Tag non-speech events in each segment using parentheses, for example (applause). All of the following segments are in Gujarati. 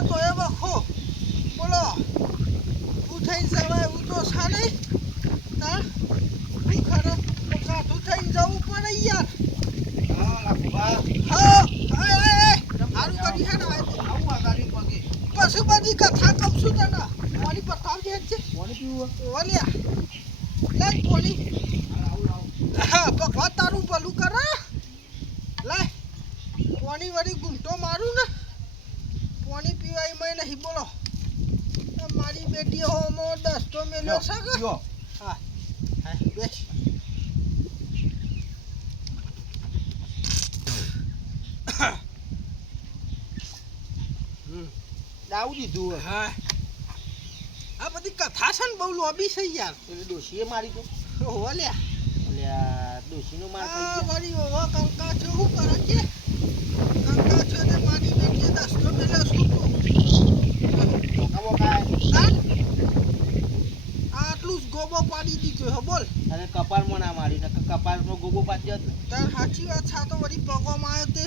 તો એ વખો બોલો થઈને જવાય એવું તો નહીં તાર હું ખરો કાઠું થઈને જવું પડે યાર હા હા હા સારું કરી છે ને આ તે. પછી બધી કથા કહું છું તને પાણી પતાવજે જ છે ઓલ્યા લાય પાણી હા ભગવાન તારું ભલું કરે લાય પાણી વળી ગુંટો મારું ને પાણી પીવાય મેં નહીં બોલો આ મારી બેટી હોમો દસ્તો મેલ્યો છે કે હા હા બેસ. દાવું દીધું હા. આ બધી કથા છે ને બહુ લોબી છે યાર. એટલે ડોશીએ મારી તો. ઓલ્યા લ્યા. આ ડોશીનો માર ખાઈ વળી ઓવા કંકા છે શું કરે છે? કંકા છે ને મારી બેઠી દસ તો કાવો કાય તાન આટલું ગોબો પાડી દીધો હો બોલ. અને કપાળમાં ના મારી ને કપાળમાં ગોબો પાડી જ ને. તાર સાચી વાત છે તો વળી પગવામાં આવ્યો તે.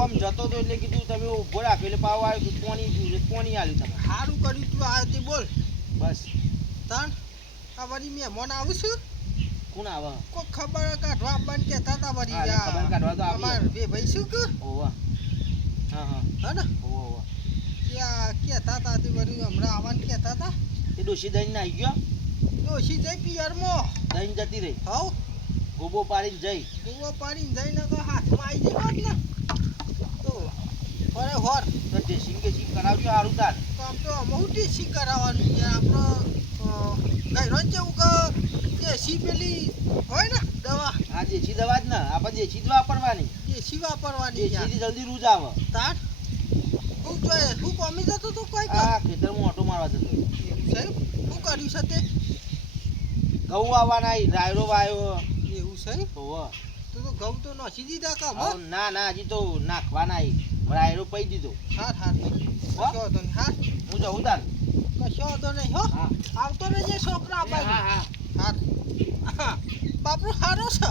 આમ જતો તો એટલે કીધું તમે ઊભો રાખ્યો એટલે પાવ આવ્યું પોણી પીવું છે પોણી આલ્યું તમે સારું કર્યું તું આવ્યો તે બોલ. બસ. તણ આ વળી મહેમાન આવું છું? કોણ આવે? કોઈ ખબર કાઢવા બંધ કહેતા હતા વળી ખબર કાઢવા તો. અમાર બે ભાઈ શું કે ઓવા હા હા. હા ને? ઓવા ઓવા ક્યાં કહેતા હતા તે વળી હમણાં આવવાનું કહેતા હતા? તે ડોશી દઈને આવી ગયો. ડોશી જઈ પિયરમાં. દઈને જતી રહી. હાઉ? ગોબો પાડીને જઈ. ગોબો પાડીને જઈને તો હાથમાં આવી હોત ને. તો ફરે હોર. તો ડ્રેસિંગ બેસિંગ કરાવજો સારું તાર. તો આમ તો મોટી સી કરાવવાનું છે. આપણો ગાયરો જેવું કે દેશી પેલી હોય ને દવા? આ દેશી દવા જ ને. આપણે દેશી જ વાપરવાની. દેશી વાપરવાની છે. દેશીથી જલ્દી રૂજ આવે. તાર? હું જોઈએ? હું કોમી જતો તો કોઈ આ ખેતરમાં ઓટો મારવા જતો. છે શું કર્યું છે તે? ઘઉં રાયરો વાયો એવું છે ઓવા તો તો ઘઉં તો નાસી દીધા કામ ના ના હજી તો નાખવાના રાયરો પઈ દીધો. હાથ હાથ કશો હતો નહીં હાથ હું જઉં તાર કશો હતો નહીં હો? આવતો રહેજે છોકરા હા ભાઈ હા હાથ બાપુ સારો છે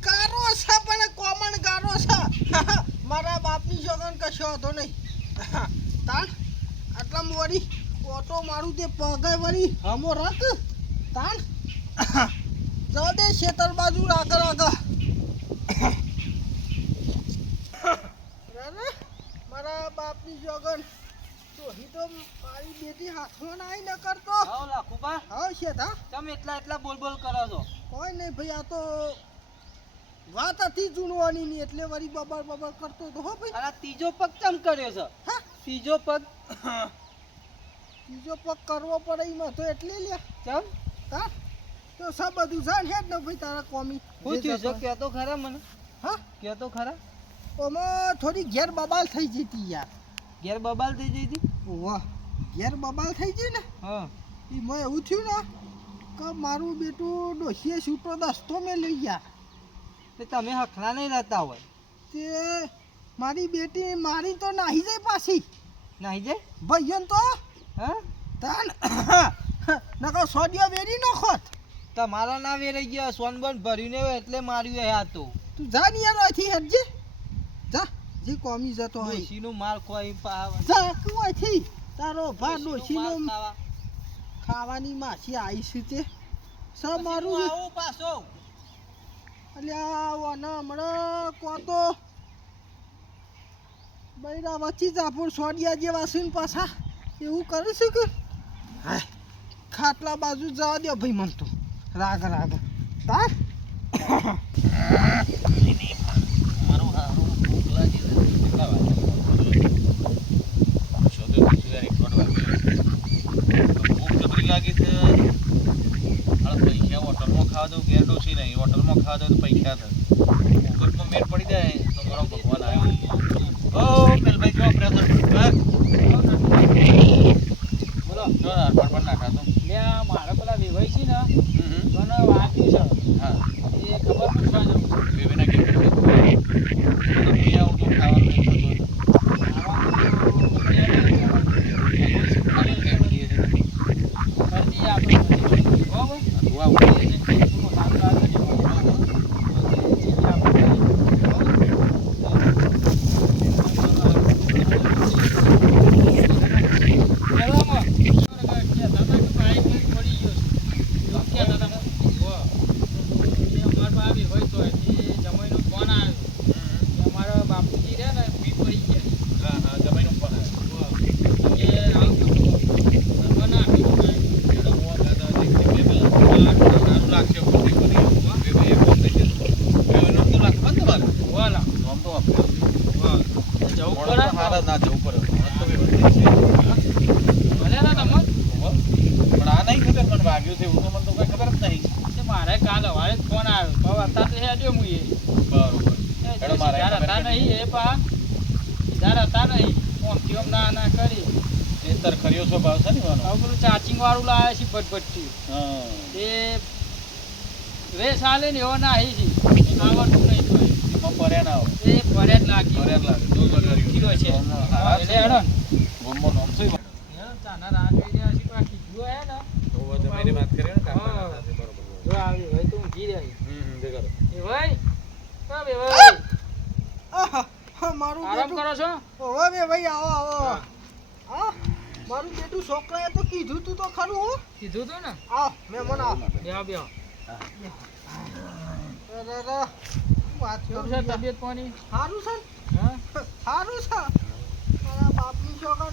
કારો છે પણ કોમન ગારો છે મારા બાપની જોગન કશો હતો નહીં તાણ આટલામાં વળી ઓટો મારું તે પગે વળી હમો રાખ તાણ. જવા દે ખેતર બાજુ રાખ રાખ? મારા બાપની જોગન. તો હી તો મારી બેટી હાથમાં નાઈ ન કરતો. હા લાખુબા. હા શેઠા તમે એટલા એટલા બોલ બોલ કરો છો. કોઈ નહીં ભાઈ આ તો વાત હતી જૂનવાની ની એટલે વળી બબર બબર કરતો તો હો ભાઈ. અરે ત્રીજો પગ કેમ કર્યો છે? હા. ત્રીજો પગ. બીજો પગ કરવો પડે એમાં તો એટલે લે. ચમ? હા? તો સા બધું જાણ જ ને ભાઈ તારા કોમી. શું થયું છે? કહો તો ખરા મને. હા? કહો તો ખરા. ઓમાં થોડી ઘેર બબાલ થઈ જતી યાર. ઘેર બબાલ થઈ જઈ હતી? વાહ ઘેર બબાલ થઈ જઈ ને? હા. એમાં એવું થયું ને કે મારું બેટું ડોશીએ છૂટો દસ્તો મેં લઈ ગયા. તે તમે હખલા નહીં રહેતા હોય. તે મારી બેટી મારી તો નાહી જાય પાછી. નાહી જાય? ભાઈઓ તો હા? તાન (coughs) નકો સોડિયો વેરી નો ખોત. તમારા ના વેરાઈ ગયા સોનબન ભર્યું ને એટલે માર્યું હે આ તો તું જા ની યાર અહીંથી જા જે કોમી જતો હોય. ડોશીનું માર કોઈ પાવ જા તું અહીંથી. તારો ભા ડોશીનો ખાવાની માછી આવી છે. તે સ મારું? આવો પાછો? અલ્યા વાના હમણાં કોતો. બૈરા વચ્ચી જાપુર સોડિયા જેવા છે ને પાછા. એવું કરે છે કે? હા. ખાટલા બાજુ જવા દે ભાઈ મન તો. રાગ રાગ. તાર. મારું હારું ભૂખ લાગી છે. કેટલા વાગે લાગી છે. પૈસા હોટલમાં ખાવા દઉં ઘેર ડોસી નહીં હોટલમાં ખાવા દઉં તો પૈસા થાય ભૂખમાં મેળ પડી જાય તો મારો ભગવાન આવ્યો ઓ મેલભાઈ જો પ્રેશર બોલો જો અર્પણ પણ નાખા તો લે આ મારે પેલા હમ હમ. મને વાગ્યું હા છે એ ખબર પૂછવા જવું છે બેબીના કેમ છે? તો નહીં આવું તો ખાવાનું નહીં થતું હોય તો. ખાવાનું કેમ દઈએ છે? કરતી આપણે બરાબર આ તું આવું. હા હા જમાઈનો ફોન આવ્યો. એનો ફોન દાદા દેખી બે પેલા. સારું લાગશે ઉપરથી બધી. બેબી એ ફોન થઈ જશે. બેબીનું નામ તો રાખવાનું તમારે. નામ તો વાપર્યું. તો ના જવું પડે. પણ આ નહીં ખબર મને વાગ્યું છે. એવું તો મને તો કઈ ખબર જ નહીં. મારે કાલ હવારે ફોન આવ્યો. પણ તો હેડ્યો હું એ. બરોબર. મારે હતા નહીં એ પા. સીધા હતા નહીં ફોનથી આમ ના ના કરી. એ કર્યો છો ભાવ છે ને. હવે પેલું ચાર્જિંગ વાળું લાવે છે ભટભટથી હા. એ રેસ હાલે ને એવો ના હી છે આવડતું નહીં પડ્યા ના હોય. એ ફરે જ લાગી. લગાડ્યું. કીધો છે એટલે હેડો નામ તાના છે હે ને તો હવે જમાઈને વાત કરે ને કાકાના હા. સાથે. બરોબર, બરોબર. જો આવી ભાઈ તું ઊંઘી રહી હમ, જે કરો. એ ભાઈ ઓ બે ભાઈ આહા, હા, મારું આરામ કરો છો ઓવે બે ભાઈ આવો આવો હા. મારું બેટું છોકરાએ તો કીધું તું તો ખરું હો કીધું તું ને આવ મહેમાન આવ બેહો બેહો અરે, અરે, વાત તબિયત પાણી? સારું છે સારું છે. મારા બાપની છોકર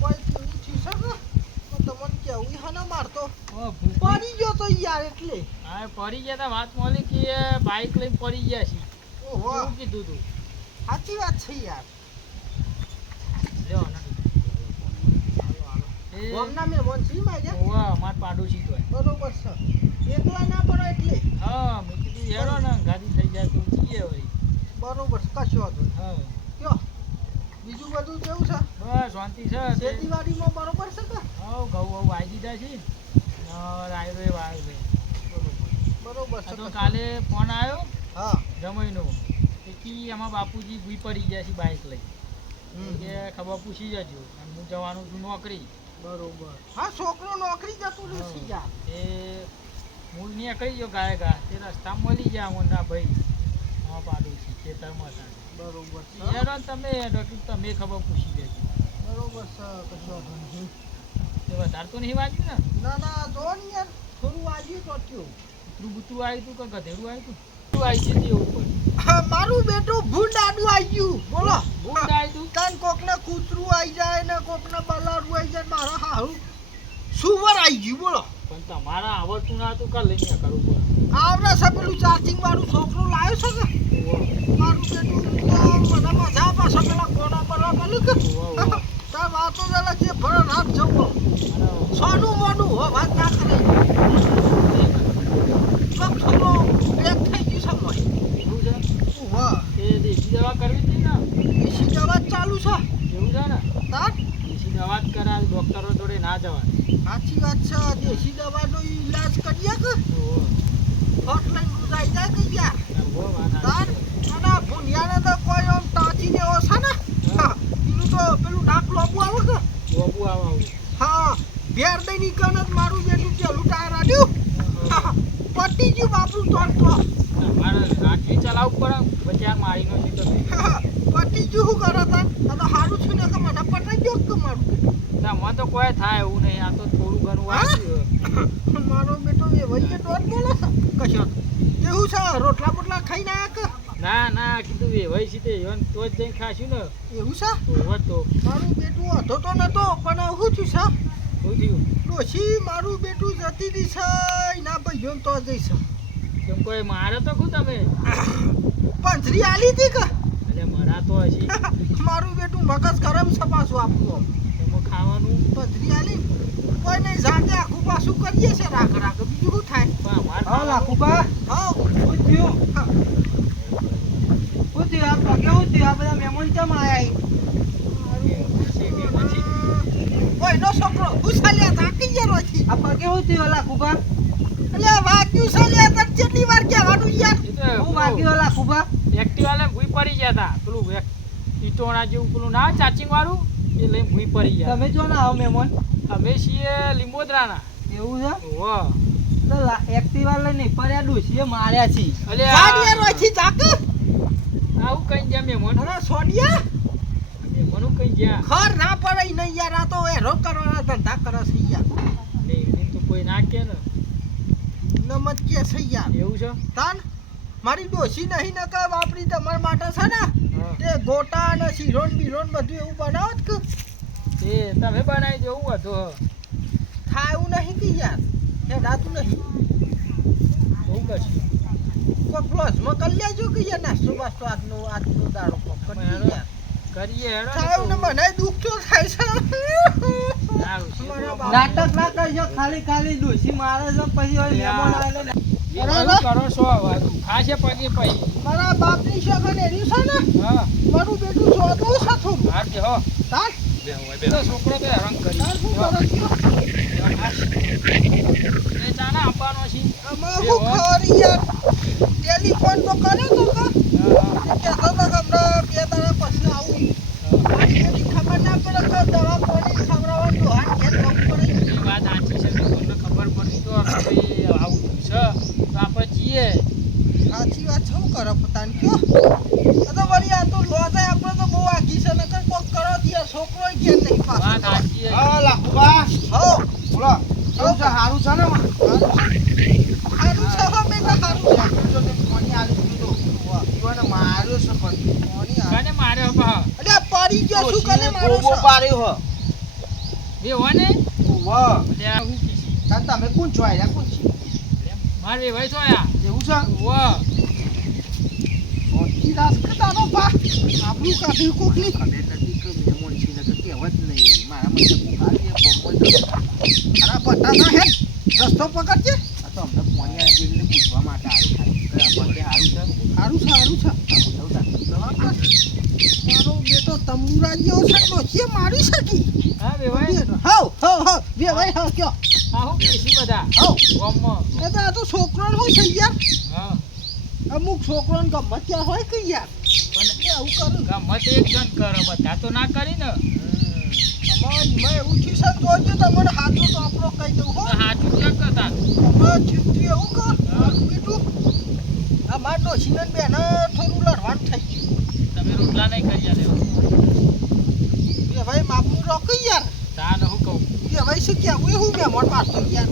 કોઈ ને? તમને કેવું હે ને મારતો પડી ગયો તો યાર એટલે. હા પડી ગયા તા. વાત મળી કે બાઈક લઈને પડી ગયા છે. ઓહો કીધું તું? સાચી વાત છે યાર. લ્યો ગામના મહેમાન છે મારે ઓવા માર પાડોશી તો બરોબર છે. એકલા ના પડો એટલે? હા હેડો ને ગાડી થઈ જાય તો જઈએ વળી બરોબર કશો નહીં. હા. કયો બીજું બધું કેવું છે? બસ શાંતિ છે ખેતીવાડીમાં બરોબર છે કે? હવ ઘઉં વહુ વાઈ દીધા છે. રાયરો એ વાયો છે. બરોબર. છે તો કાલે ફોન આવ્યો. હા. જમઈનો. કે એમાં બાપુજી ભૂ પડી ગયા છે બાઇક લઈ. હમ. કે ખબર પૂછી જજો. અને હું જવાનું છું નોકરી. બરોબર. હા છોકરો નોકરી જતો રહેશે યાર. એ મૂળ કહી ગયો ગાય ગા તે રસ્તા મળી ગયા મોના ભાઈ. હા પાડું છું ખેતરમાં બરોબર છે. તમે હેડો તમે ખબર પૂછી દેજો બરોબર કશો તે વધારે તો નહીં વાગ્યું ને? ના ના જો ને યાર થોડું વાગ્યું તો થયું. કૂતરું બૂતરું આવ્યું તું કે ગધેડું આવ્યું તું? આવી છે ઉપર? મારું બેટું ભૂંડાનું આવી ગયું. બોલો. ભૂંડ આવ્યું કાન કોકને કૂતરું આવી જાય ને કોકને બલાડું આવી જાય ને મારા હાહુ. સુવર આવી ગયું બોલો. તમારા આવડતું ના હતું કાલ લઈને કરવું પડે? આવડે છે પેલું ચાર્જિંગ વાળું છોકરું લાવ્યો છે કે? મારું બેટું તો બધા મજા પાછો પેલા કોના પર પેલું કે. (laughs) તાર વાતો પેલા જે ભરણ હાથ જવો. સોનું મોનું હો વાત ના કરે. સબ છોકરો બ્રેક થઈ ગયું છે એવું છે? એ દેશી દવા કરવી હતી ને? એસી દવા ચાલુ છે. એવું છે ને? તાર? દેશી દવા જ કરાવી ડોક્ટરો જોડે ના જવાય. સાચી વાત છે. દેશી દવાનો ઈલાજ કરીએ કે? ઓહો. હોટલાઈન રૂજાઈ જાય કે યાર? તાર આના ભુનિયાને તો કોઈ આમ ટાંચી ને એવો છે ને? એનું તો પેલું ડાક લોબુ આવે કે? બાબુ આવો. હા ભેર દઈ નીકળે જ મારું બેટું પેલું ટાયર આડ્યું પટી ગયું બાપુ તોડ તો. મારે રાખી ચલાવ પડે પછી આ મારીનો છે તમે હા, પટી ગયું શું કરે તાર આ તો સારું છું ને કે મને પટાઈ ગયો કે મારું બેટું તમે તો કોઈ થાય એવું નહીં આ તો થોડું ઘણું વાંચ્યું મારો બેટો એ વહીએ દોઢ બોલે છે કશો કેવું છે રોટલા બોટલા ખાઈને આયા કે ના ના કીધું વેવાય છે તે ઈવન તો જ જઈને ખાશું ને? એવું છે? તો તો. મારું બેટું હતો તો નતો પણ શું થયું છે? શું થયું? ડોશી મારું બેટું જતી રહી છે એના ભાઈઓ તો જઈ છે. કેમ કોઈ મારે તો શું તમે? પંજરી આલી હતી કે? એટલે મરા તો હશે. (laughs) મારું બેટું મગજ ગરમ છે પાછું આપવું એમાં ખાવાનું? પંજરી આલી? કોઈ નહીં જાતે આખું પાછું કરીએ છે રાખ રાખ. બીજું શું થાય? હા લાખુબા હા શું થયું? હા. થયું આ પગે શું થયું આ બધા મહેમાન કેમ આયા ઓય નો છોકરો ઉછાલ્યા થાકી ગયો છે. આ પગે શું થયું લાખુબા એટલે વાગ્યું કેટલી વાર કહેવાનું યાર? હું વાગ્યો લાખુભા એક્ટિવા લઈને ભૂઈ પડી ગયા હતા પેલું ઈટોણા જેવું પેલું ના ચાચિંગ વાળું એ લઈને ભૂઈ પડી ગયા. તમે જો ના આવો મહેમાન. અમે છીએ લીંબોદરાના. એવું છે? લા- એક્ટિવા લઈને પડ્યા ડોશીએ માર્યા છે. અલે જાક આવું કઈ ગયા મેમોન અરે સોડિયા મેમોનું કઈ ગયા? ખર ના પડે નહીં યાર આ તો હેરો કરવાના ધંધા કરે છે યાર. લે તો કોઈ ના કે ને. નમત કે છે યાર. એવું છે? તાન મારી ડોશી નહીં ન કે વાપરી તમારા માટે છે ને. તે ગોટા અને શીરોન બીરોન બધું એવું બનાવો જ કે? એ તમે બનાવી દેવું હતું થાય એવું નહીં કે યાર. એ રાતું નહીં. બહુ કરશું. કોઈ પ્લસમાં કરી લેજો કે યાર નાસ્તો બાસ્તો આજનો આજનો દાડો કોક કરી કરીએ હેડો ને ને મને દુઃખ તો થાય છે. મારા બાપ. નાટક ના કરજો ખાલી ખાલી ડોશી મારે છે પછી હવે મહેમાન આવે ને. કરો છો હવે ખાશે પગે પછી મારા બાપની શગન છે ને? હા. મારું બેટું કે હો. તાર? છોકરો તો હેરાન કરી ચાના આપવાનો છે? યાર ટેલિફોન તો કર્યો તો કા કહેતો તો કે હમણાં બે દાડા પછી આવું એની ખબર ના પડે કે દવા પાણી ખવડાવવાનું હાથ ઘેર જવું પડે એ વાત સાચી છે તો તમને ખબર પડી તો કે ભાઈ આવું થયું છે તો આપણે જઈએ સાચી વાત શું કરો પોતાને કયો આ તો વળી આ તો લોજાય આપણે તો બહુ આગી છે નકર કોક કરો તો યાર છોકરો ઘેર નહીં વાત પાછો સાચી છે. હા લાખુભા હો બોલો કેવું છે સારું છે ને માં? સારું છે હો બેટા સારું છે જો તે કોની આલી દીધું તો. ઈવોને માર્યો છે પણ. કોની આ? બા અલ્યા પડી ગયો શું કરે મારો છે? પાડ્યો હ. એ હોને? વાહ. લે આ હું કીધી. તાન તમે કોણ છો આયા? કોણ છો? માર બે ભાઈ સોયા એવું છે? વાહ ઓછી રાસ કટાનો પા. આપણું કાઢ્યું કોકની ખબર નથી કે મહેમાન છે નકર કહેવત નહીં. મારા મને કોક આવી જાય બોમ્બો જ. અરે પટ્ટા ના હે? રસ્તો પકડજે. આ તો અમને પોણિયા આલી પૂછવા માટે આવ્યું ખાલી કે આપણને સારું છે. સારું છે સારું છે. મારો બેટો તંબુરા જેવો છે ડોસીએ મારી શકી. હા બે ભાઈ. હાઉ હાઉ બે ભાઈ હાવ કયો. આ હું કીધી બધા? હાઉ. ગામમાં. એ તો આ તો છોકરો શું છે યાર હા. અમુક છોકરાને ગમે ત્યાં હોય કે યાર? પણ કે આવું કરું. ગમત એક જણ કરે બધા તો ના કરી ને. અમારે મેં એવું થયું છે ને જોજો તમને હાથો તો આપણો કહી દઉં હો. તો હાચું ક્યાં કરતા? અમાર થયું એવું કર. મારું બેટું આ માર ડોશીને ને બેને થોડું લડવાનું થઈ ગયું. તમે રોટલા નહીં કરી આલે એ ભાઈ માપનું રોકી યાર તાને હું કહું? એ ભાઈ શું કે હું હું મહેમાન મારતો યાર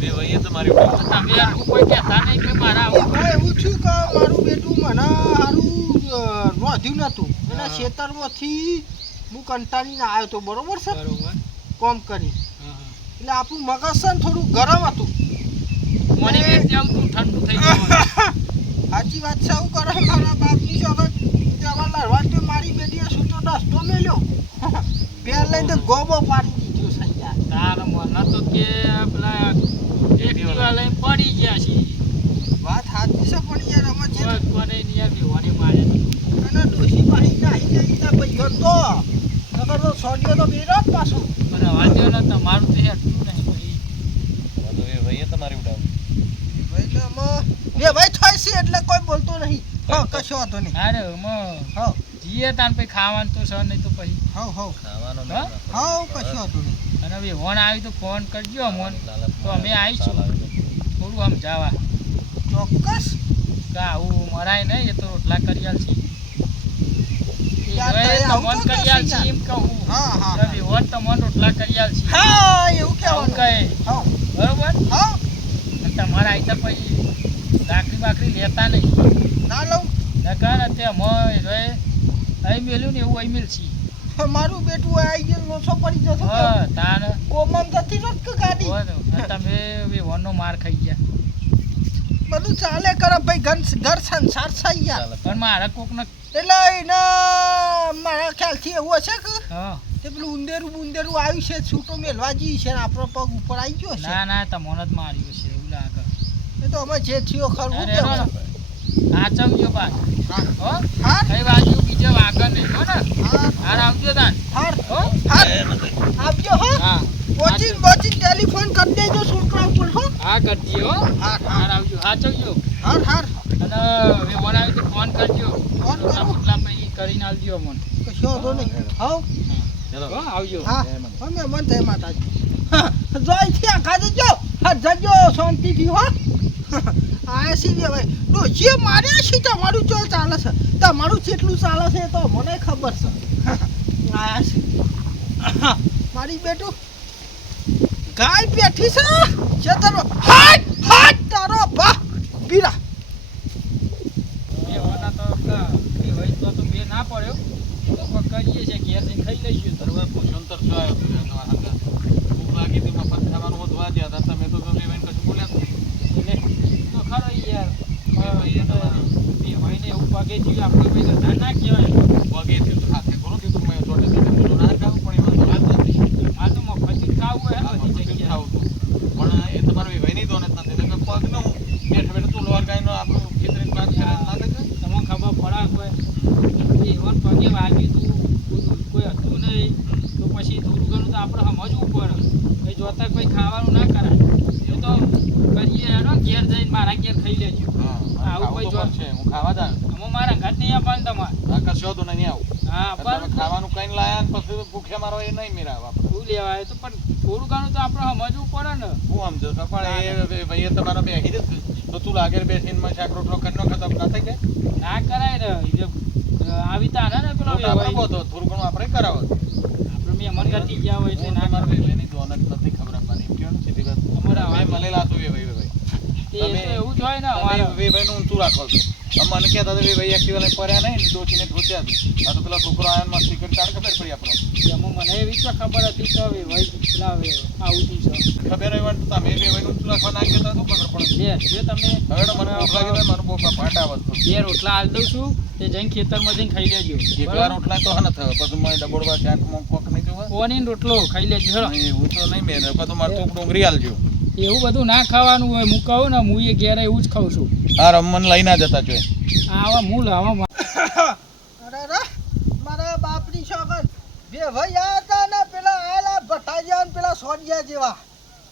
બે ભાઈએ તમારી ઉડાવ તમે યાર હું કોઈ કહેતા નહીં કે મારા ભાઈ એવું છું કે મારું બેટું મને હારું નોંધ્યું નહોતું. એના હા. ખેતરમાંથી હું કંટાળીને આવ્યો તો બરોબર છે? બરોબર. કોમ કરી. હા, હા. એટલે આપણું મગજ છે ને થોડું ગરમ હતું. મને ઠંડુ થઈ ગયું (laughs) સાચી વાત છે આવું કરે મારા બાપની છોકર લડવા તો મારી બેટીએ શું તો દસતો મેલ્યો પેર લઈને તો ગોબો પાડી દીધો છે તાર મને તો કે પેલા એક્ટિવા લઈને પડી ગયા છે. વાત સાચી છે પણ યાર અમે જે કોને નહીં આવી હોને મારે. અને ડોશી પાડી નાહી ગઈ તા ભાઈઓ તો. નકર તો સોડિયો તો બેરો જ પાછું. હવા દો ને તમારું તો તું નહીં ભાઈ. એ ભાઈએ તમારી ઉડાવ ભાઈ તો અમે બે ભાઈ થાય છે એટલે કોઈ બોલતો નહીં. હા કશો વાંધો નહીં. અરે મ હા. જીએ તાન પછી ખાવાનું તો સર નહીં તો પછી. હો હા. ખાવાનો હા? હા કશો વાંધો નહીં. અને હવે ફોન આવી તો ફોન કરજો અમોન લાલચ તો અમે આવીશું. થોડું આમ જાવા. ચોક્કસ. કા આવું મરાય નહીં એ તો રોટલા કરી આલ છી તમને કરી આલ એમ કહું. હા હા તમને રોટલા કરી આલ છી. હા એવું કેવું કહે. હા. બરોબર? હા. તમારા આવી તો પછી લાકડી બાકડી લેતા નહીં. ના લઉં? નકર અત્યારે મ અહીં મેલ્યું ને એવું અહીં મેલશી. મારું બેટું આવી ગયું લોસો પડી જતો હા તાન કોમમ જતી રોજ કે ગાડી? તમે હવે વનનો માર ખાઈ ગયા. બધું ચાલે કરે ભાઈ ઘર ઘર સંસાર છે યાર પણ મારા કોકને એટલે એના મારા ખ્યાલથી એવું હશે કે? હા. તે પેલું ઉંદેરું ઉંદેરું આવ્યું છે છૂટો મેલવા જઈ છે આપણો પગ ઉપર આવી ગયો છે. ના ના તમને જ માર્યું છે એવું લાગે. એ તો અમે જે થયો ખરું સાચવજો બા. હા. કઈ બાજુ બીજે વાગર નહીં હો ને? હા. હાર આવજો તાન. હા? હો હા આવજો હો. હા. બોચીન બોચીન ટેલિફોન કરી દેજો છોકરા ઉપર હો. હા કરજે હો. હા હા. હાર આવજો હા ચલજો હાર હાર અને મહેમાન આવી તો ફોન કરજો. ફોન કરો કરું? બોટલા પછી કરીને આવજો અમને કશો વાંધો નહીં. હો ચલો. હો આવજો. હા. અમે મન થાય માતાજી. જોઈ થી આખા જજો હા જજો શાંતિથી હો. આ સી હવે જે માર્યા છે તમારું ચો ચાલે છે? તમારું જેટલું ચાલે છે તો મને ખબર છે. આયા મારી બેટું, ગાય બેઠી છે? ચેતરો હાટ હાટ તારો બા બીરા મહેમાનના તો આપણા એ હોય તો તો બે ના પડ્યો તો કોક કરીએ છે ઘેર જઈને ખાઈ લઈશું તો તરવા પૂછોંતર શું આવ્યો તું તમારા હાથે? ભૂખ લાગી હતી મફત ખાવાનું વધવા ગયા હતા તમે તો તમે એને કશું બોલ્યા જ નહીં. એટલે તો ખરો યાર એ ભાઈએ તમારા એ હોય ને એવું પગે થયું આપણે કોઈ ધંધા ના કહેવાય પગે થયું તો હાથે ખરું કીધું મેં જોડે જોડે બોલું ના ખાવું પણ એમાં તો વાત નથી. આ તો મફતી જ ખાવું હોય આ ને બધી બધું જગ્યાએ ખાવું હતું. પણ એ તમારો વિભાઈની દોન જ નથી નકર પગ ન હું બેઠા બેઠા તું લોહાર ગાયનો આપણું ખેતરીને પાંચ કરે ના થાય તમને ખબર પડાય કોઈ એ વન પગે કોઈ- હતું નહીં તો પછી થોડું ઘણું તો આપણે સમજવું પડે એ જોતા કોઈ ખાવાનું ના કરાય એ તો કરીએ હેડો ઘેર જઈને મારા ઘેર ખાઈ લેજો આવું કોઈ જો- છે હું ખાવા દા હું મારા ઘર નહીં આપવાનું તમારે કશો તો નહીં આવું હા પણ ખાવાનું કઈ લાયા ને પછી ભૂખ્યા મારો એ નહીં મેળાવ શું લેવાય તો પણ થોડું ઘણું તો આપણે સમજવું પડે ને હું સમજો પણ એ ભાઈએ તમારો બેસી તો તું લાગે બેસીને માં શાક રોટલો કરી નો ખતમ ના થઈ જાય ના કરાય ને આવી તાને ને પેલો આપણે તો થોડું ઘણું આપણે કરાવો. આપણે મહેમાન કરતી ગયા હોય એટલે ના તમારા એટલે વેવાઈની દોન નથી ખબર આપવાની એમ ને સીધી વાત. અમારા મેં મળેલા એવું જ હોય ને અમારે ઊંચું રાખો છો. અમે મને કહેતા હતા ભાઈ એક્ટિવા લઈને પડ્યા નહીં ને ડોસીને ધોત્યા હતી આ તો પેલા છોકરો આયનમાં ને મસ્તી કરી ખબર પડી આપણને એમાં મને એવી તો ખબર હતી કે હવે ભાઈ પેલા આવતી આવું છે ખબર હોય તો તમે વેવાઈનું ઊંચું રાખવા ના કહેતા તો ખબર પડે? જે તમે હવે મને ભૂખ લાગી તો મને બહુ ફાટા વસ્તુ. બે રોટલા આલ દઉં છું તે જઈને ખેતરમાં જઈને ખાઈ લેજો. એકલા રોટલા તો હા થયો પછી મને ડબોડવા ચાટ મોં કોક નહીં જોવા? કોની રોટલો? ખાઈ લેજો હેડો નહીં, તો નહીં મેં પછી મારે તો ડુંગળી આલજો. એવું બધું ના ખાવાનું હોય હું કહું ને હું એ ઘેર એવું જ ખાઉં છું. આ રમણ લઈ ના જતા જોઈએ આવા મૂળ આવા અરે રે મારા બાપની શોગન બે ભાઈ હતા ને પેલા આલા ભટાજીયા ને પેલા સોનિયા જેવા.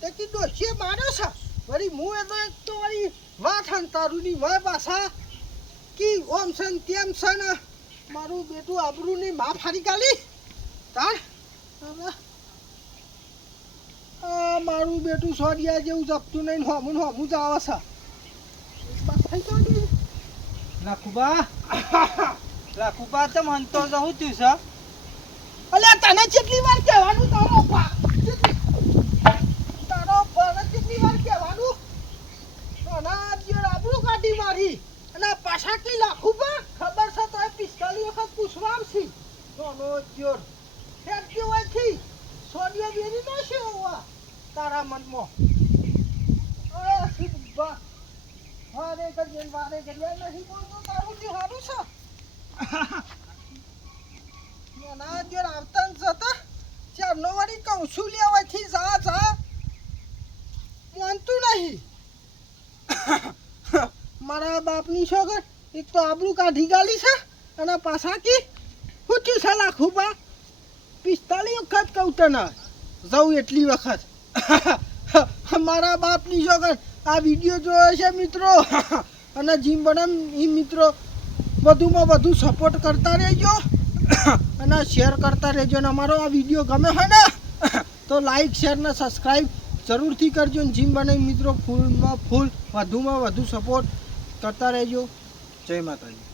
તે કીધું છે મારે છે વળી હું એ તો એક તો વળી વાત હંતારું ની વાય પાછા. કી ઓમ છે ને તેમ છે ને મારું બેટું આબરૂ ની માં ફાડી કાલી તાણ મારું બેટું સોનિયા જેવું જપતું નહીં હમું હોમું જ આવે છે. લાખુબા. લાખુબા તો મન તો જવું થયું છે અલ્યા તને કેટલી વાર કહેવાનું તારો પા તારો પાને કેટલી વાર કહેવાનું અના દિયર આબરૂ કાઢી મારી અને આ પાછા કી લાખું પા ખબર છે તો પિસ્તાલીસ વખત પૂછવા આવશે નોનો દિયર ફેર કેવાથી સોનિયા બેરી નો છે હોવા તારા મનમાં અરે સુબા વારે કરીએ ને વારે કરીએ નહીં બોલતો તારું જે સારું છે એના જોડે આવતા ને જતા ચારનો વાળી કહું છું લેવાથી જા જા માનતું નહીં મારા બાપની છોકર. એક તો આબરૂ કાઢી ગાલી છે. અને પાછા કી? શું છે લાખું બા પિસ્તાલીસ વખત કહું તને. જવું એટલી વખત. (laughs) મારા બાપની છોકર. આ વીડિયો જોયો છે મિત્રો? (laughs) અને જીમ બને એ મિત્રો વધુમાં વધુ સપોર્ટ કરતા રહેજો. (coughs) અને શેર કરતા રહેજો. અને અમારો આ વીડિયો ગમે હોય ને, (coughs) તો લાઈક શેર ને સબસ્ક્રાઈબ જરૂરથી કરજો. જીમ બને મિત્રો, ફૂલમાં ફૂલ, વધુમાં વધુ સપોર્ટ કરતા રહેજો. જય માતાજી.